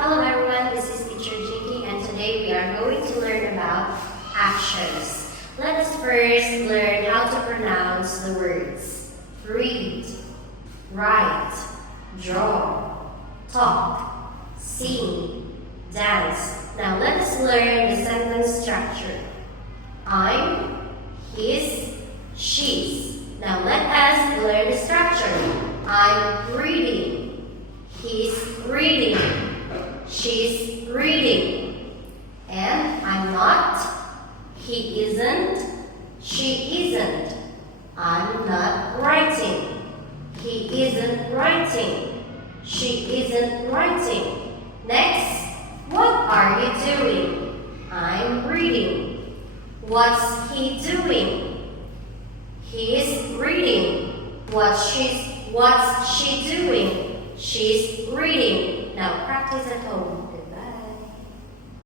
Hello everyone, this is Teacher Jinky and today we are going to learn about actions. Let us first learn how to pronounce the words read, write, draw, talk, sing, dance. Now let us learn the sentence structure. I'm, he's, she's. Now let us learn the structure. I'm reading, he's reading, she's reading, and I'm not, he isn't, she isn't, I'm not writing, he isn't writing, she isn't writing. Next, what are you doing? I'm reading. What's he doing? He's reading. What's she doing? She's reading. Now practice at home.